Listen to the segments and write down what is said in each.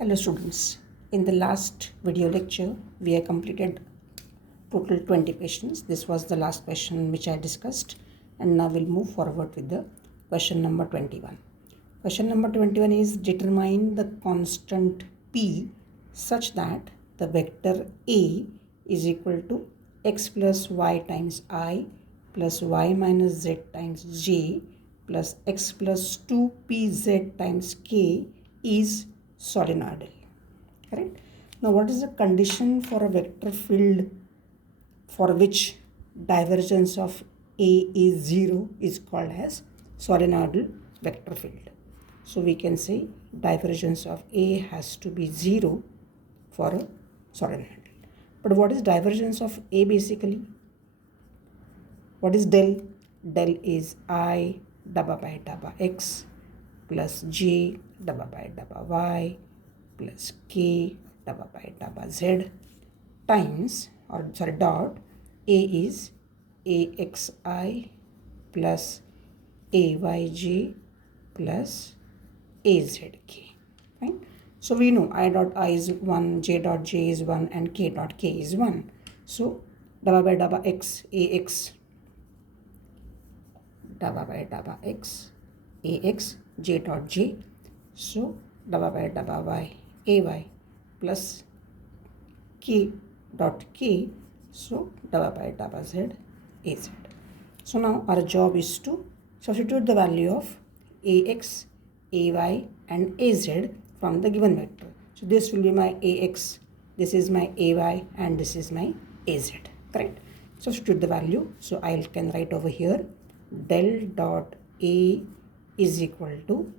Hello students, in the last video lecture we have completed total 20 questions. This was the last question which I discussed, and now we'll move forward with the question number 21. Question number 21 is determine the constant p such that the vector a is equal to x plus y times I plus y minus z times j plus x plus 2pz times k is solenoidal. Correct? Now what is the condition for a vector field for which divergence of A is 0 is called as solenoidal vector field? So we can say divergence of A has to be 0 for a solenoidal. But what is divergence of A basically? What is del? Del is I double by double x plus j double by double y plus k double by double z times, dot, a is axi plus ayj plus azk. Fine. So we know I dot I is 1, j dot j is 1 and k dot k is 1. So double by double x ax double by double x ax j dot j, so double by double y ay plus k dot k, so double by double z az. So now our job is to substitute the value of ax, ay and az from the given vector. So this will be my ax, this is my ay and this is my az. Correct? Substitute the value. So I can write over here del dot a is equal to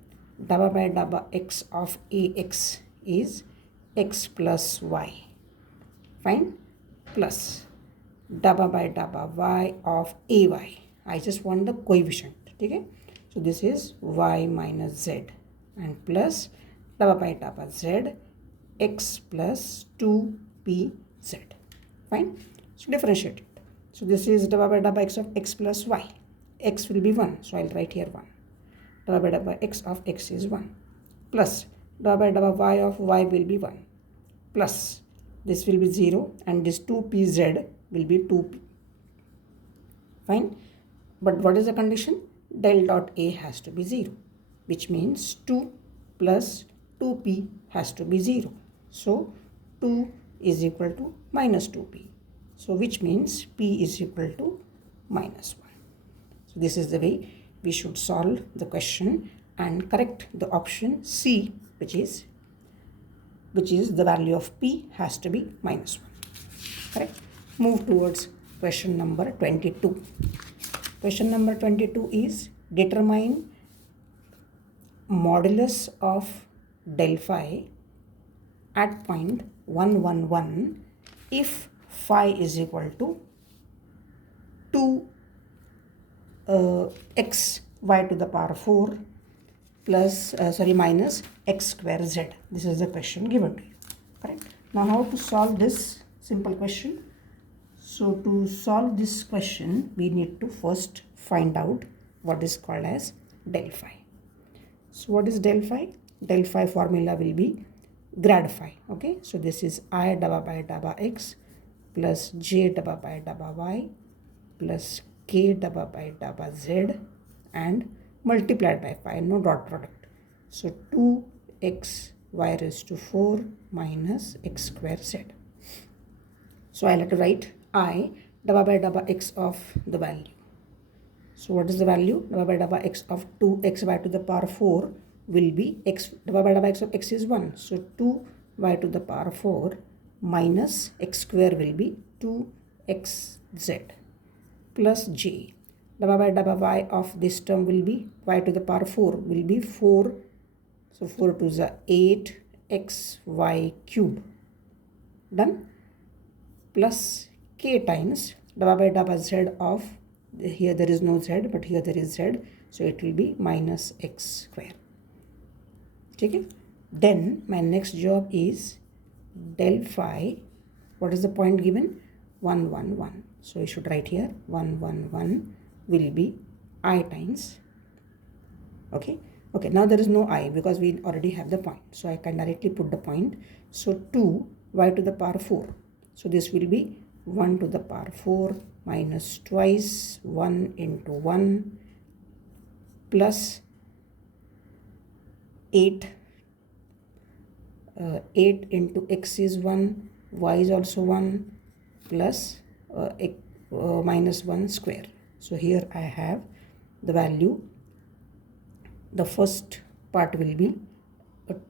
double by double x of ax is x plus y. Fine. Plus double by double y of ay. I just want the coefficient. Okay? So this is y minus z and plus double by double z x plus 2pz. Fine. So differentiate it. So this is double by double x of x plus y. X will be 1. So I'll write here 1. Double by double x of x is 1. Plus double by double y of y will be 1. Plus this will be 0 and this 2pz will be 2p. Fine. But what is the condition? Del dot a has to be 0, which means 2 plus 2p has to be 0. So 2 is equal to minus 2p. So which means p is equal to minus 1. So this is the way we should solve the question and correct the option C, which is the value of p has to be minus 1. Correct? Move towards question number 22. Question number 22 is determine modulus of del phi at point 1, 1, 1 if phi is equal to 2 x y to the power 4 plus minus x square z. This is the question given to you. Correct? Now how to solve this simple question? So to solve this question we need to first find out what is called as del phi. So what is del phi? Del phi formula will be grad phi. Okay, so this is I double by double x plus j double by double y plus k double by double z and multiplied by phi, no dot product. So 2x y raised to 4 minus x square z. So I'll have to write I double by double x of the value. So what is the value? Double by double x of 2xy to the power 4 will be x double by double x of x is 1. So 2y to the power 4 minus x square will be 2xz plus j. Double by double y of this term will be y to the power 4 will be 4. So 4 to the 8 xy cube. Done. Plus k times double by double z of, here there is no z but here there is z, so it will be minus x square. Okay? Then my next job is del phi. What is the point given? 1, 1, 1. So I should write here 1, 1, 1 will be I times, okay, Okay, now there is no I because we already have the point. So I can directly put the point. So 2y to the power 4. So this will be 1 to the power 4 minus twice 1 into 1 plus 8. 8 into x is 1, y is also 1 plus minus 1 square. So here I have the value. The first part will be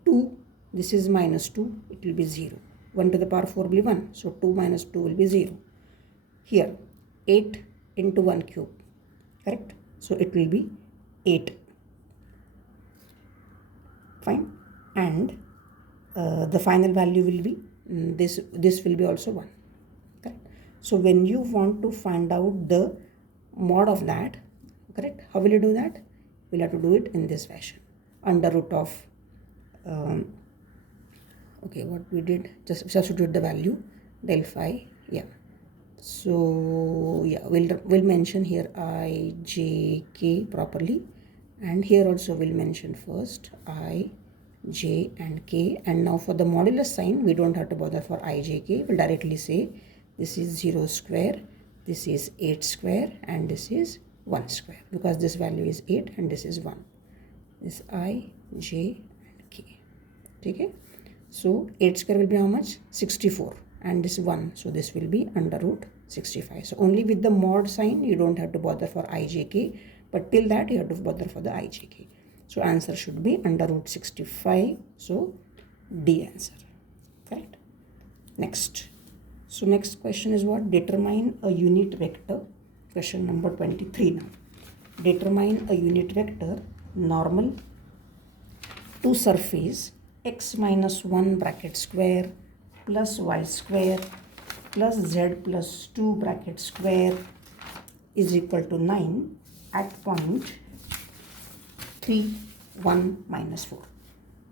2, this is minus 2, it will be 0. 1 to the power 4 will be 1, so 2 minus 2 will be 0. Here 8 into 1 cube, correct? So it will be 8. Fine. And the final value will be this will be also 1, correct? So when you want to find out the mod of that, correct, how will you do that? We'll have to do it in this fashion. Under root of okay, what we did, just substitute the value del phi. Yeah, so yeah, we'll mention here I, j, k properly, and here also we'll mention first I, j and k. And now for the modulus sign, we don't have to bother for I, j, k. We'll directly say this is 0 square, this is 8 square, and this is 1 square, because this value is 8 and this is 1. This I, j and k. Okay, so 8 square will be how much? 64, and this 1, so this will be under root 65. So only with the mod sign you don't have to bother for I, j, k, but till that you have to bother for the I, j, k. So answer should be under root 65. So D answer. Correct. Next. So next question is what? Determine a unit vector. Question number 23 now. Determine a unit vector normal to surface x minus 1 bracket square plus y square plus z plus 2 bracket square is equal to 9 at point 3, 1, minus 4.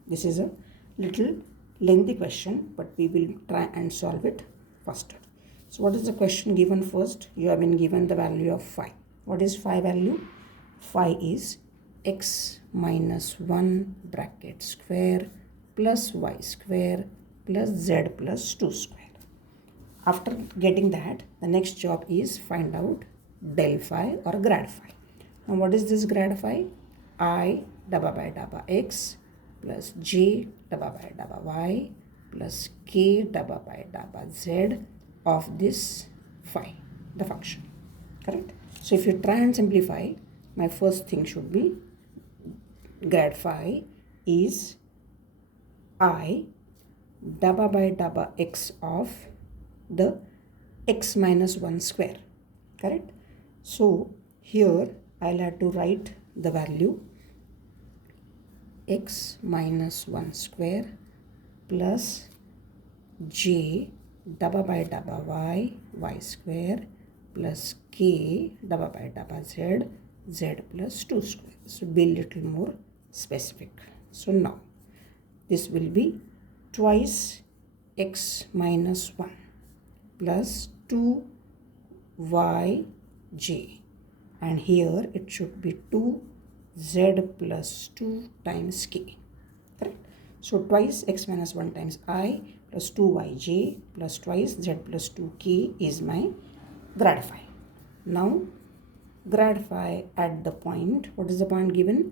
This is a little lengthy question, but we will try and solve it faster. So what is the question given first? You have been given the value of phi. What is phi value? Phi is x minus 1 bracket square plus y square plus z plus 2 square. After getting that, the next job is find out del phi or grad phi. Now what is this grad phi? I dabba by dabba x plus j dabba by dabba y plus k dabba by dabba z of this phi, the function. Correct? So if you try and simplify, my first thing should be grad phi is I dabba by dabba x of the x minus 1 square. Correct? So here I'll have to write the value x minus 1 square plus j dabba by dabba y, y square plus k dabba by dabba z, z plus 2 square. So be a little more specific. So now this will be twice x minus 1 plus 2yj, and here it should be 2z plus 2 times k. Correct? So twice x minus 1 times I plus 2yj plus twice z plus 2k is my grad phi. Now grad phi at the point, what is the point given?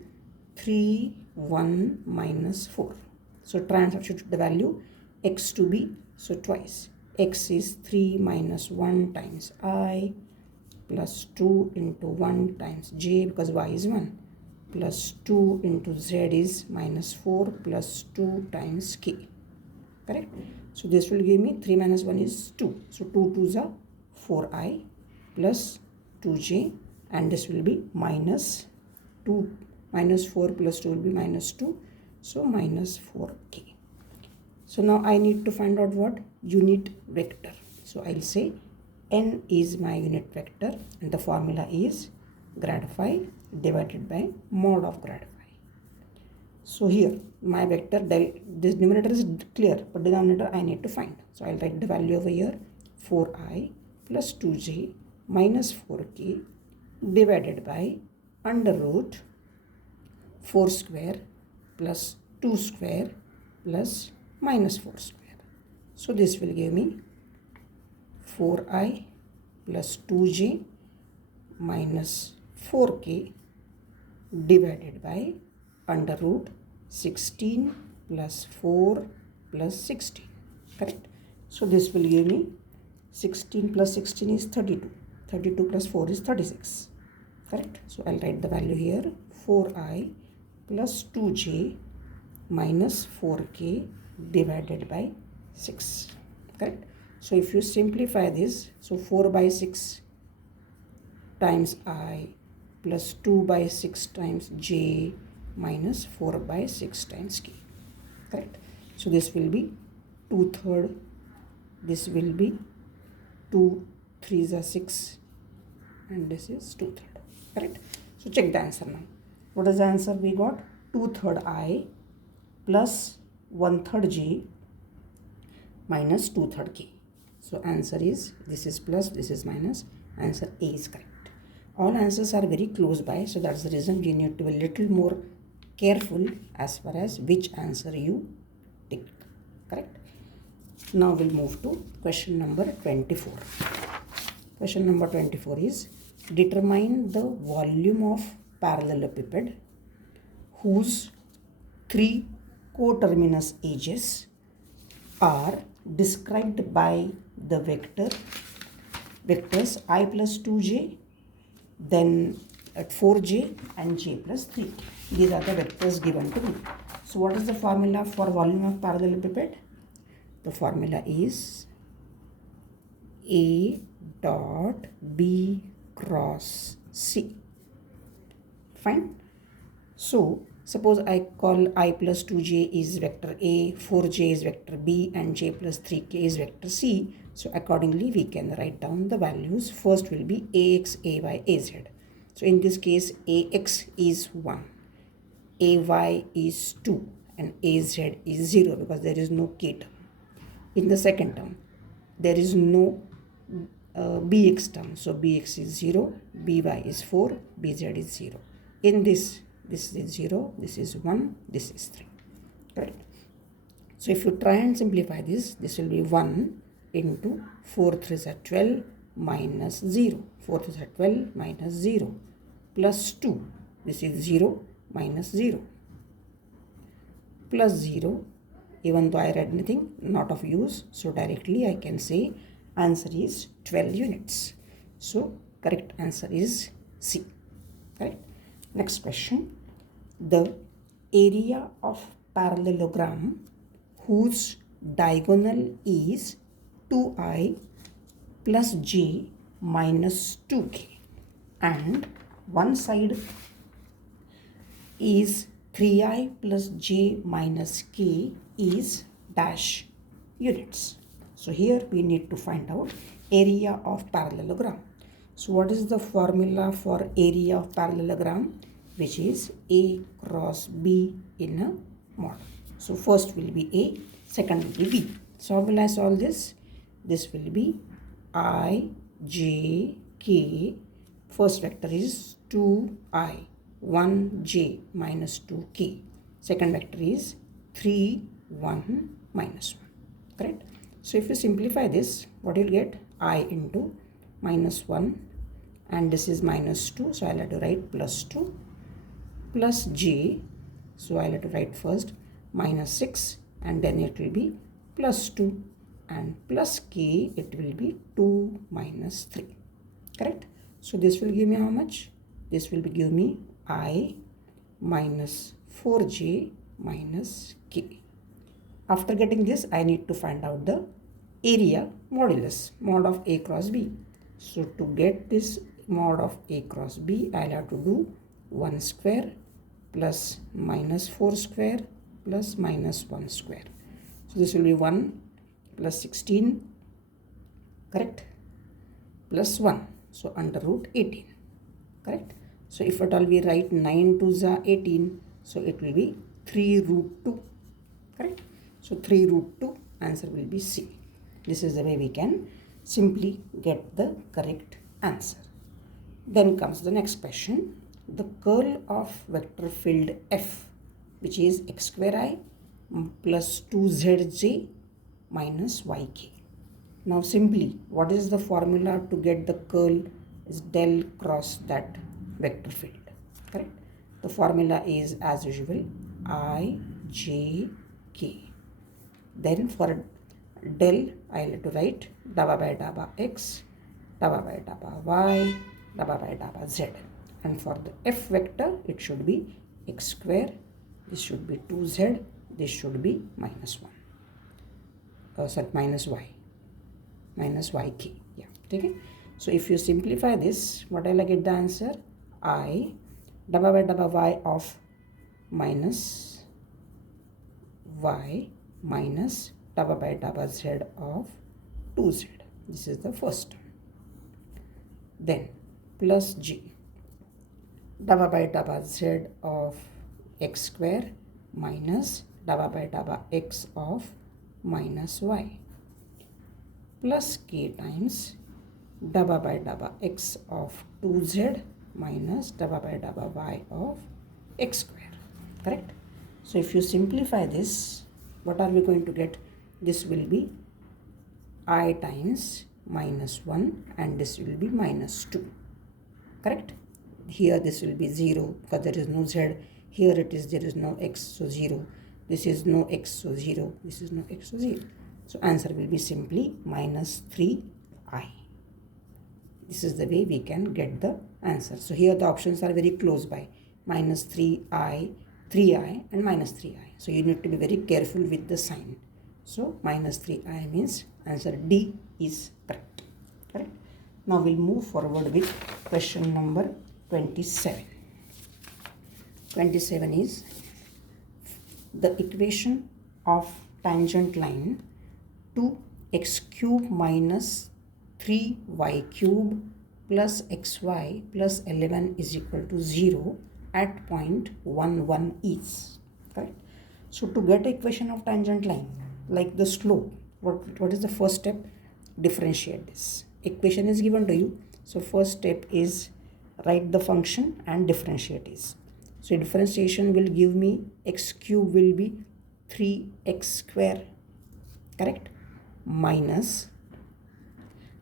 3, 1, minus 4. So try and substitute the value x to be, so twice. X is 3 minus 1 times I plus 2 into 1 times j because y is 1 plus 2 into z is minus 4 plus 2 times k. Correct? So this will give me 3 minus 1 is 2. So 2 2s are 4i plus 2j, and this will be minus 2 minus 4 plus 2 will be minus 2. So minus 4k. So now I need to find out what? Unit vector. So I'll say n is my unit vector, and the formula is grad phi divided by mod of grad phi. So here my vector, this numerator is clear, but denominator I need to find. So I'll write the value over here, 4i plus 2j minus 4k divided by under root 4 square plus 2 square plus minus 4 square. So this will give me 4i plus 2j minus 4k divided by under root 16 plus 4 plus 16. Correct? So this will give me 16 plus 16 is 32. 32 plus 4 is 36. Correct? So I'll write the value here, 4i plus 2j minus 4k divided by 6. Correct? So if you simplify this, so 4 by 6 times I plus 2 by 6 times j minus 4 by 6 times k. Correct? So this will be 2/3. This will be 2 3s are 6 and this is 2/3. Correct? So check the answer now. What is the answer we got? 2/3 I plus 1/3 j minus 2/3 k. So answer is, this is plus, this is minus. Answer A is correct. All answers are very close by, so that's the reason you need to be a little more careful as far as which answer you take. Correct? Now we'll move to question number 24. Question number 24 is, determine the volume of parallelepiped whose 3 coterminous edges are described by the vectors I plus 2j, then at 4j and j plus 3. These are the vectors given to me. So what is the formula for volume of parallelepiped? The formula is A dot B cross C. Fine. So suppose I call I plus 2j is vector A, 4j is vector B and j plus 3k is vector C. So accordingly we can write down the values. First will be Ax, Ay, Az. So in this case Ax is 1, Ay is 2 and Az is 0 because there is no k term. In the second term there is no bx term. So bx is 0, by is 4, bz is 0. In this is 0, this is 1, this is 3. Correct? So if you try and simplify this, this will be 1 into 4 3s are 12 minus 0. 4 3s are 12 minus 0 plus 2. This is 0 minus 0 plus 0. Even though I read anything, not of use. So directly I can say answer is 12 units. So correct answer is C. Correct? Next question. The area of parallelogram whose diagonal is 2i plus j minus 2k and one side is 3i plus j minus k is dash units. So here we need to find out area of parallelogram. So what is the formula for area of parallelogram? Which is A cross B in a model. So first will be A, second will be B. So how will I solve this? This will be I, J, K. First vector is 2i, 1j minus 2k. Second vector is 3, 1 minus 1. Correct? So if you simplify this, what you'll get? I into minus 1 and this is minus 2. So I'll have to write plus 2 plus j. So I'll have to write first minus 6 and then it will be plus 2 and plus k, it will be 2 minus 3. Correct? So this will give me how much? This will give me I minus 4j minus k. After getting this, I need to find out the area modulus, mod of A cross B. So to get this mod of A cross B, I'll have to do 1 square plus minus 4 square plus minus 1 square. So this will be 1 plus 16, correct, plus 1. So under root 18, correct. So if at all we write 9 2s are 18, so it will be 3 root 2, correct. So 3 root 2, answer will be C. This is the way we can simply get the correct answer. Then comes the next question. the curl of vector field F, which is x square I plus 2zj minus yk. Now simply, what is the formula to get the curl is del cross that vector field, correct? The formula is as usual I, j, k. Then for del, I'll have to write dabba by dabba x, dabba by dabba y, dabba by dabba z. And for the f vector, it should be x square, this should be 2z, this should be minus 1. Minus y. Minus yk. Yeah, okay. So if you simplify this, what I'll get the answer? I dabba by dabba y of minus y minus dabba by dabba z of 2z. This is the first term. Then plus g dabba by dabba z of x square minus dabba by dabba x of minus y plus k times dabba by dabba x of 2z minus dabba by dabba y of x square, correct? So if you simplify this, what are we going to get? This will be I times minus 1 and this will be minus 2, correct? Here this will be 0 because there is no z. Here it is, there is no x, so 0. This is no x, so 0. This is no x, so 0. So answer will be simply minus 3i. This is the way we can get the answer. So here the options are very close by, minus 3i and minus 3i. So you need to be very careful with the sign. So minus 3i means answer D is correct. Correct? Now we'll move forward with question number 27. 27 is the equation of tangent line 2x cube minus 3y cube plus xy plus 11 is equal to 0 at point 1, 1 is. Right? So to get equation of tangent line, like the slope, what is the first step? Differentiate this. Equation is given to you. So first step is write the function and differentiate this. So differentiation will give me x cube will be 3x square, correct? Minus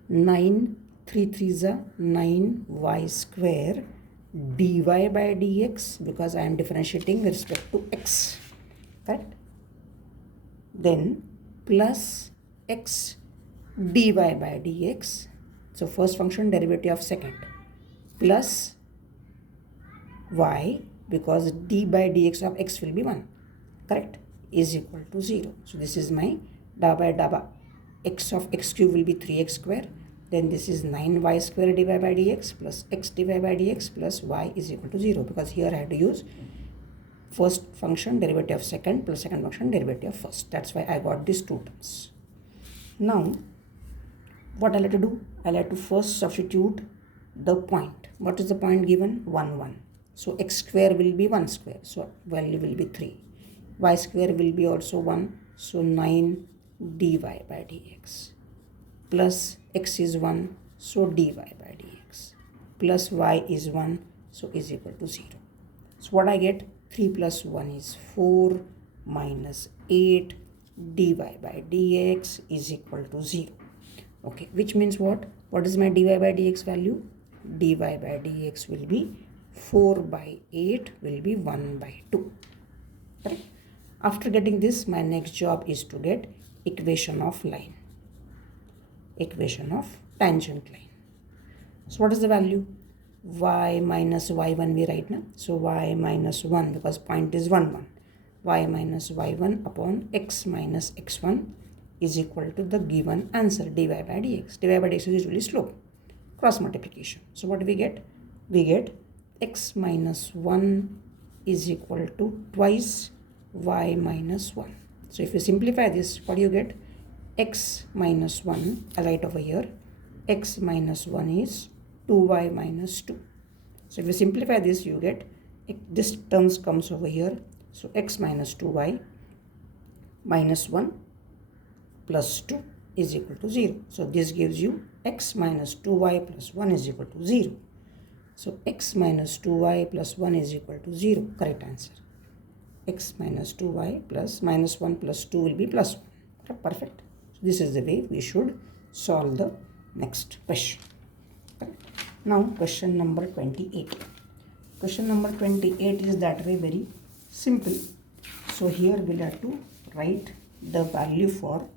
9, 3 3s are 9y square dy by dx, because I am differentiating with respect to x, correct? Then plus x dy by dx, so first function derivative of second, plus y, because d by dx of x will be 1, correct, is equal to 0. So this is my dabba by dabba x of x cube will be 3x square. Then this is 9y square dy by dx plus x dy by dx plus y is equal to 0, because here I had to use first function derivative of second plus second function derivative of first. That's why I got these two terms. Now what I'll have to do? I'll have to first substitute the point. What is the point given? 1 1. So x square will be 1 square, so value will be 3. Y square will be also 1, so 9 dy by dx plus x is 1, so dy by dx plus y is 1, so is equal to 0. So what I get? 3 plus 1 is 4 minus 8 dy by dx is equal to 0. Okay, which means what? What is my dy by dx value? Dy by dx will be 4 by 8 will be 1 by 2. Correct? After getting this, my next job is to get equation of line. Equation of tangent line. So what is the value? Y minus y1 we write now. So y minus 1, because point is 1 1. Y minus y1 upon x minus x1 is equal to the given answer dy by dx. Dy by dx is usually slope. Cross multiplication. So what do we get? We get x minus 1 is equal to twice y minus 1. So if you simplify this, what do you get? X minus 1, I write over here, x minus 1 is 2y minus 2. So if you simplify this, you get, this terms comes over here. So x minus 2y minus 1 plus 2 is equal to 0. So this gives you x minus 2y plus 1 is equal to 0. So x minus 2y plus 1 is equal to 0. Correct answer. X minus 2y plus minus 1 plus 2 will be plus 1. Okay, perfect. So this is the way we should solve the next question. Correct. Now question number 28. Question number 28 is that way very simple. So here we'll have to write the value for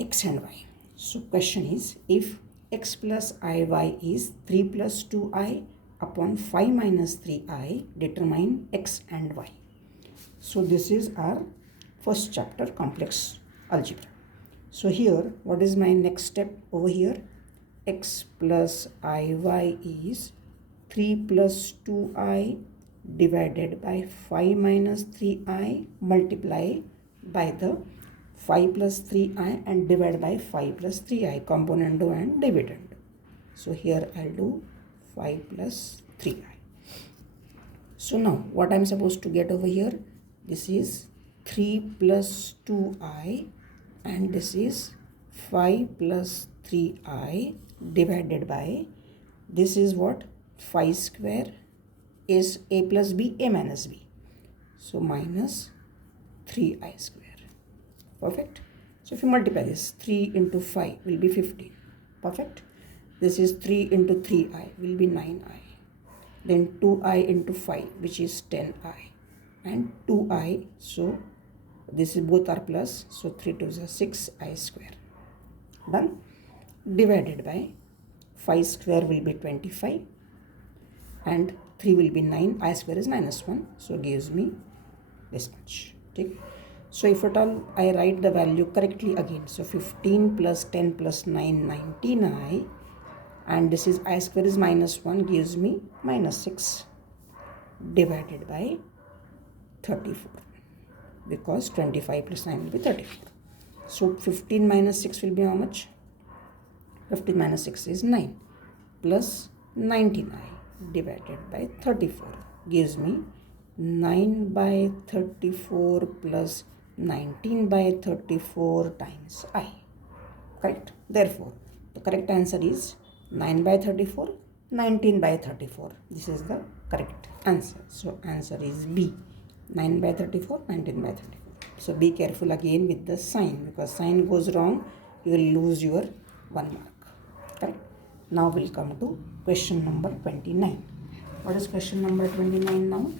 x and y. So question is, if x plus iy is 3 plus 2i upon 5 minus 3i, determine x and y. So this is our first chapter, complex algebra. So here, what is my next step over here? X plus iy is 3 plus 2i divided by 5 minus 3i multiply by the 5 plus 3i and divide by 5 plus 3i, componendo and dividend. So here I'll do 5 plus 3i. So now what I'm supposed to get over here? This is 3 plus 2i and this is 5 plus 3i divided by, this is what? 5 square is a plus b, a minus b. So minus 3i square. Perfect. So if you multiply this, 3 into 5 will be 15. Perfect. This is 3 into 3i will be 9i. Then 2i into 5, which is 10i. And 2i, so this is both are plus, so 3 to the 6i square. Done. Divided by 5 square will be 25 and 3 will be 9, i square is minus 1, so gives me this much. Okay. So if at all I write the value correctly again, so 15 plus 10 plus 9, 19i, and this is I square is minus 1 gives me minus 6 divided by 34, because 25 plus 9 will be 34. So 15 minus 6 will be how much? 15 minus 6 is 9 plus 19i divided by 34 gives me 9 by 34 plus 19 by 34 times I. Correct? Therefore, the correct answer is 9 by 34, 19 by 34. This is the correct answer. So, answer is B. 9 by 34, 19 by 34. So, be careful again with the sign, because sign goes wrong, you will lose your 1 mark. Correct? Now, we'll come to question number 29. What is question number 29 now?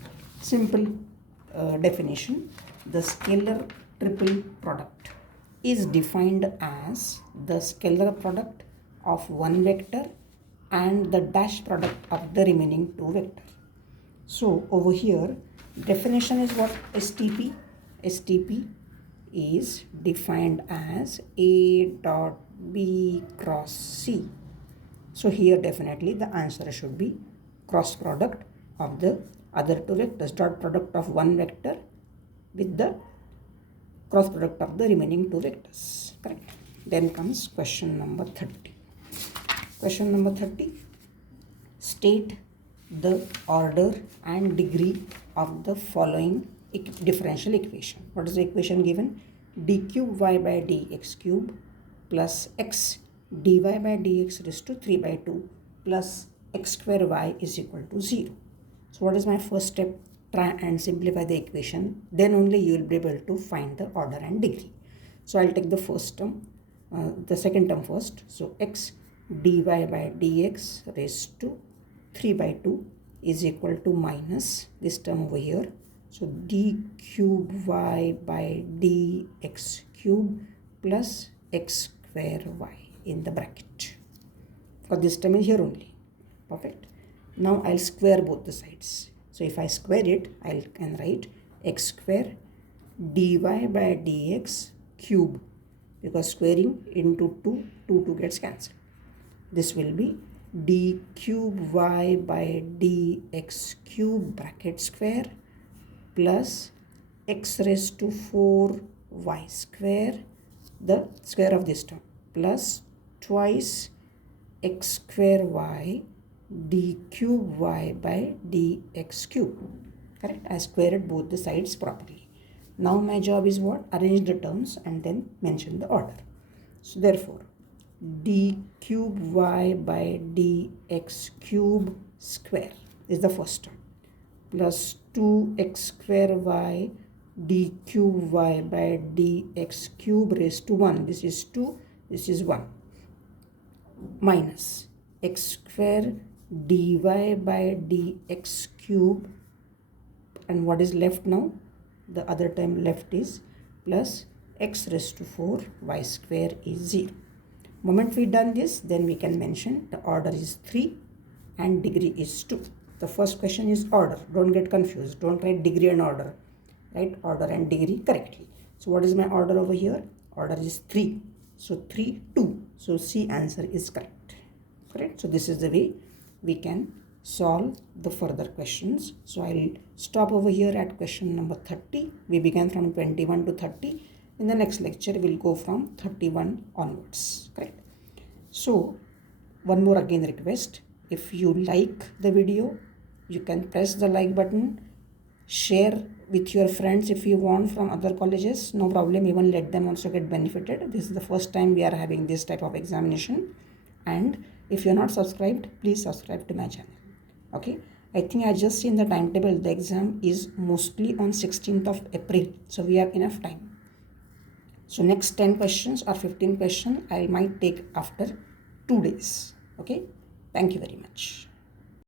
Simple definition. The scalar triple product is defined as the scalar product of one vector and the dash product of the remaining two vectors. So over here, definition is what? STP. STP is defined as A dot B cross C. So here definitely the answer should be cross product of the other two vectors, dot product of one vector with the cross product of the remaining two vectors. Correct? Then comes question number 30. Question number 30. State the order and degree of the following differential equation. What is the equation given? D cube y by dx cube plus x dy by dx raised to 3 by 2 plus x square y is equal to 0. So what is my first step? Try and simplify the equation. Then only you will be able to find the order and degree. So I'll take the first term, the second term first. So x dy by dx raised to 3 by 2 is equal to minus this term over here. So d cube y by dx cube plus x square y in the bracket. For this term is here only. Perfect. Now I'll square both the sides. So if I square it, I can write x square dy by dx cube, because squaring into 2 gets cancelled. This will be d cube y by dx cube bracket square plus x raised to 4 y square, the square of this term, plus twice x square y d cube y by dx cube. Correct? I squared both the sides properly. Now my job is what? Arrange the terms and then mention the order. So therefore, d cube y by dx cube square is the first term, plus 2x square y d cube y by dx cube raised to 1. This is 2, this is 1, minus x square dy by dx cube, and what is left now? The other term left is plus x raised to 4 y square is 0. Moment we done this, then we can mention the order is 3 and degree is 2. The first question is order. Don't get confused. Don't write degree and order. Write order and degree correctly. So what is my order over here? Order is 3. So 3, 2. So C answer is correct. Correct. So this is the way we can solve the further questions. So I'll stop over here at question number 30. We began from 21 to 30. In the next lecture, we'll go from 31 onwards. Correct. So one more again request. If you like the video, you can press the like button. Share with your friends if you want from other colleges. No problem. Even let them also get benefited. This is the first time we are having this type of examination. And if you're not subscribed, please subscribe to my channel. Okay. I think I just seen the timetable. The exam is mostly on 16th of April. So we have enough time. So next 10 questions or 15 questions I might take after 2 days. Okay. Thank you very much.